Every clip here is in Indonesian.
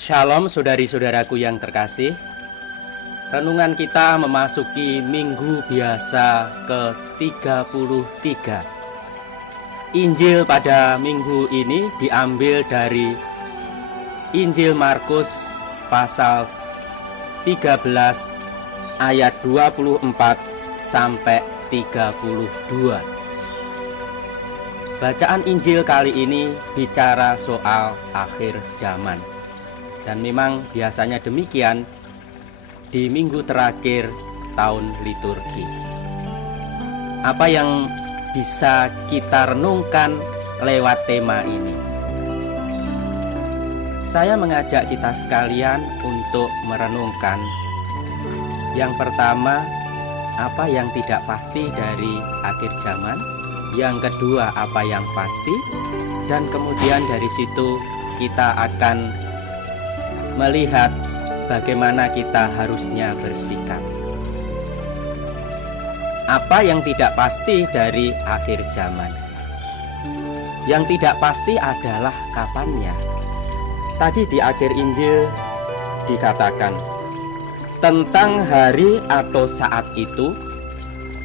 Shalom saudari-saudaraku yang terkasih. Renungan kita memasuki minggu biasa ke-33. Injil pada minggu ini diambil dari Injil Markus pasal 13 ayat 24 sampai 32. Bacaan Injil kali ini bicara soal akhir zaman. Dan memang biasanya demikian di minggu terakhir tahun liturgi. Apa yang bisa kita renungkan lewat tema ini? Saya mengajak kita sekalian untuk merenungkan. Yang pertama, apa yang tidak pasti dari akhir zaman. Yang kedua, apa yang pasti. Dan kemudian dari situ kita akan melihat bagaimana kita harusnya bersikap. Apa yang tidak pasti dari akhir zaman? Yang tidak pasti adalah kapannya. Tadi di akhir Injil dikatakan, tentang hari atau saat itu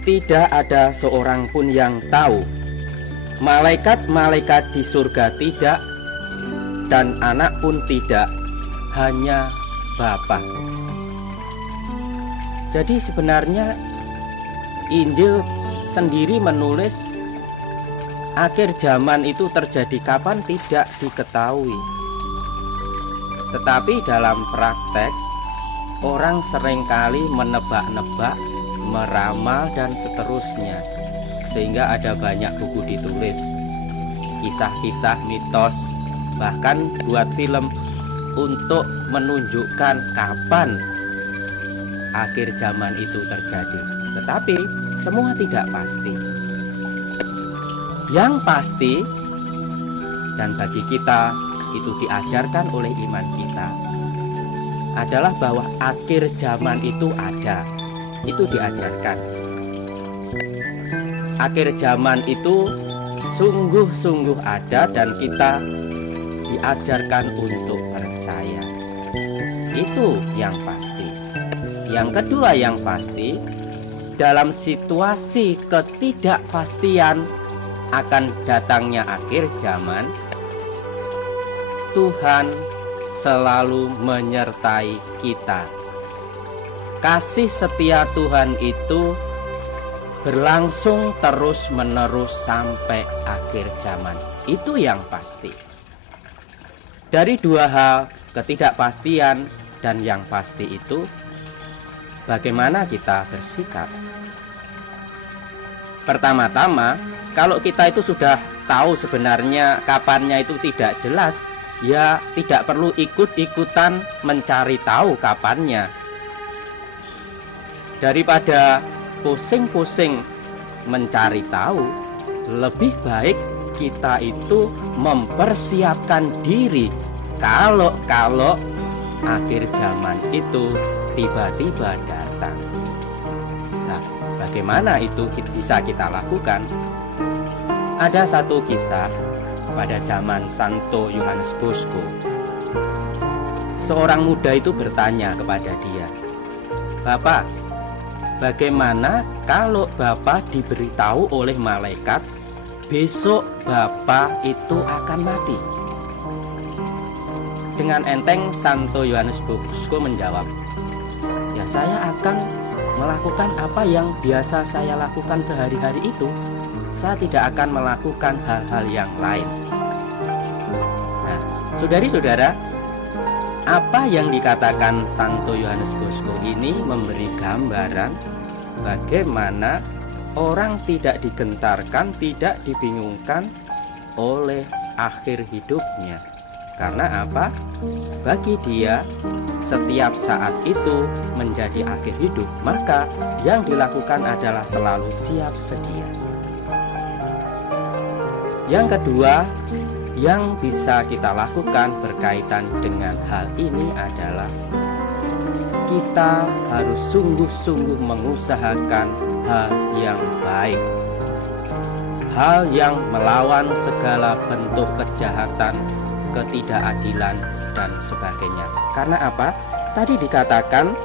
tidak ada seorang pun yang tahu. Malaikat-malaikat di surga tidak, dan anak pun tidak, hanya Bapa. Jadi sebenarnya Injil sendiri menulis akhir zaman itu terjadi kapan tidak diketahui. Tetapi dalam praktek orang seringkali menebak-nebak, meramal dan seterusnya, sehingga ada banyak buku ditulis, kisah-kisah, mitos, bahkan buat film untuk menunjukkan kapan akhir zaman itu terjadi. Tetapi semua tidak pasti. Yang pasti, dan bagi kita itu diajarkan oleh iman kita, adalah bahwa akhir zaman itu ada. Itu diajarkan. Akhir zaman itu sungguh-sungguh ada, dan kita diajarkan untuk percaya. Itu yang pasti. Yang kedua yang pasti, dalam situasi ketidakpastian akan datangnya akhir zaman, Tuhan selalu menyertai kita. Kasih setia Tuhan itu berlangsung terus-menerus sampai akhir zaman. Itu yang pasti. Dari dua hal, ketidakpastian dan yang pasti itu, bagaimana kita bersikap? Pertama-tama, kalau kita itu sudah tahu sebenarnya kapannya itu tidak jelas, ya tidak perlu ikut-ikutan mencari tahu kapannya. Daripada pusing-pusing mencari tahu, lebih baik kita itu mempersiapkan diri kalau akhir zaman itu tiba-tiba datang. Nah, bagaimana itu bisa kita lakukan? Ada satu kisah pada zaman Santo Yohanes Bosco. Seorang muda itu bertanya kepada dia, "Bapak, bagaimana kalau Bapak diberitahu oleh malaikat besok Bapak itu akan mati?" Dengan enteng Santo Yohanes Bosco menjawab, "Ya, saya akan melakukan apa yang biasa saya lakukan sehari-hari itu. Saya tidak akan melakukan hal-hal yang lain." Nah, saudari-saudara, apa yang dikatakan Santo Yohanes Bosco ini memberi gambaran bagaimana orang tidak digentarkan, tidak dibingungkan oleh akhir hidupnya. Karena apa? Bagi dia, setiap saat itu menjadi akhir hidup, maka yang dilakukan adalah selalu siap sedia. Yang kedua, yang bisa kita lakukan berkaitan dengan hal ini adalah kita harus sungguh-sungguh mengusahakan hal yang baik, hal yang melawan segala bentuk kejahatan, ketidakadilan, dan sebagainya. Karena apa? Tadi dikatakan,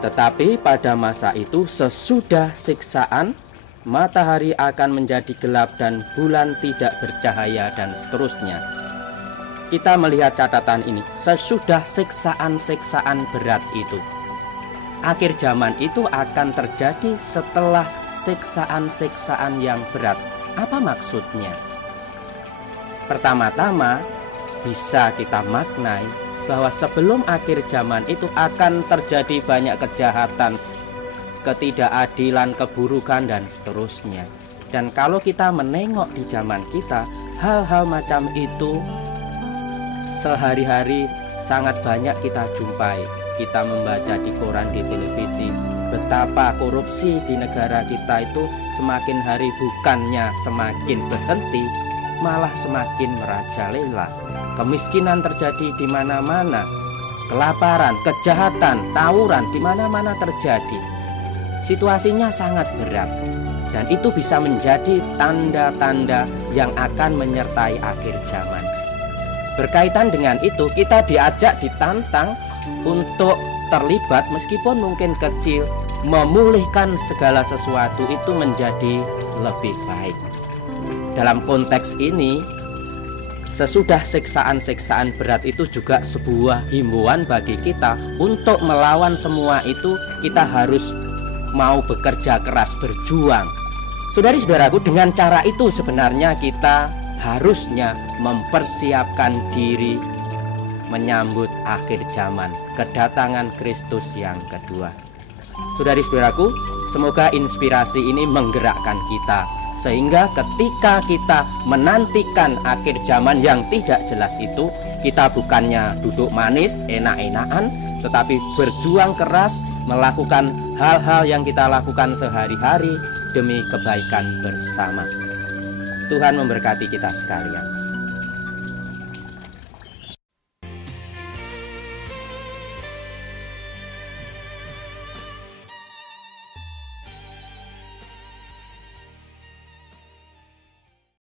tetapi pada masa itu sesudah siksaan, matahari akan menjadi gelap dan bulan tidak bercahaya dan seterusnya. Kita melihat catatan ini, sesudah siksaan-siksaan berat itu. Akhir zaman itu akan terjadi setelah siksaan-siksaan yang berat. Apa maksudnya? Pertama-tama bisa kita maknai bahwa sebelum akhir zaman itu akan terjadi banyak kejahatan, ketidakadilan, keburukan dan seterusnya. Dan kalau kita menengok di zaman kita, hal-hal macam itu sehari-hari sangat banyak kita jumpai. Kita membaca di koran, di televisi, betapa korupsi di negara kita itu semakin hari bukannya semakin berhenti, malah semakin merajalela. Kemiskinan terjadi di mana-mana, kelaparan, kejahatan, tawuran di mana-mana terjadi. Situasinya sangat berat, dan itu bisa menjadi tanda-tanda yang akan menyertai akhir zaman. Berkaitan dengan itu, kita diajak, ditantang untuk terlibat meskipun mungkin kecil, memulihkan segala sesuatu itu menjadi lebih baik. Dalam konteks ini, sesudah siksaan-siksaan berat itu juga sebuah himbauan bagi kita untuk melawan semua itu. Kita harus mau bekerja keras, berjuang. Saudari-saudaraku, dengan cara itu sebenarnya kita harusnya mempersiapkan diri menyambut akhir zaman, kedatangan Kristus yang kedua. Saudari-saudaraku, semoga inspirasi ini menggerakkan kita, sehingga ketika kita menantikan akhir zaman yang tidak jelas itu, kita bukannya duduk manis, enak-enakan, tetapi berjuang keras, melakukan hal-hal yang kita lakukan sehari-hari demi kebaikan bersama. Tuhan memberkati kita sekalian.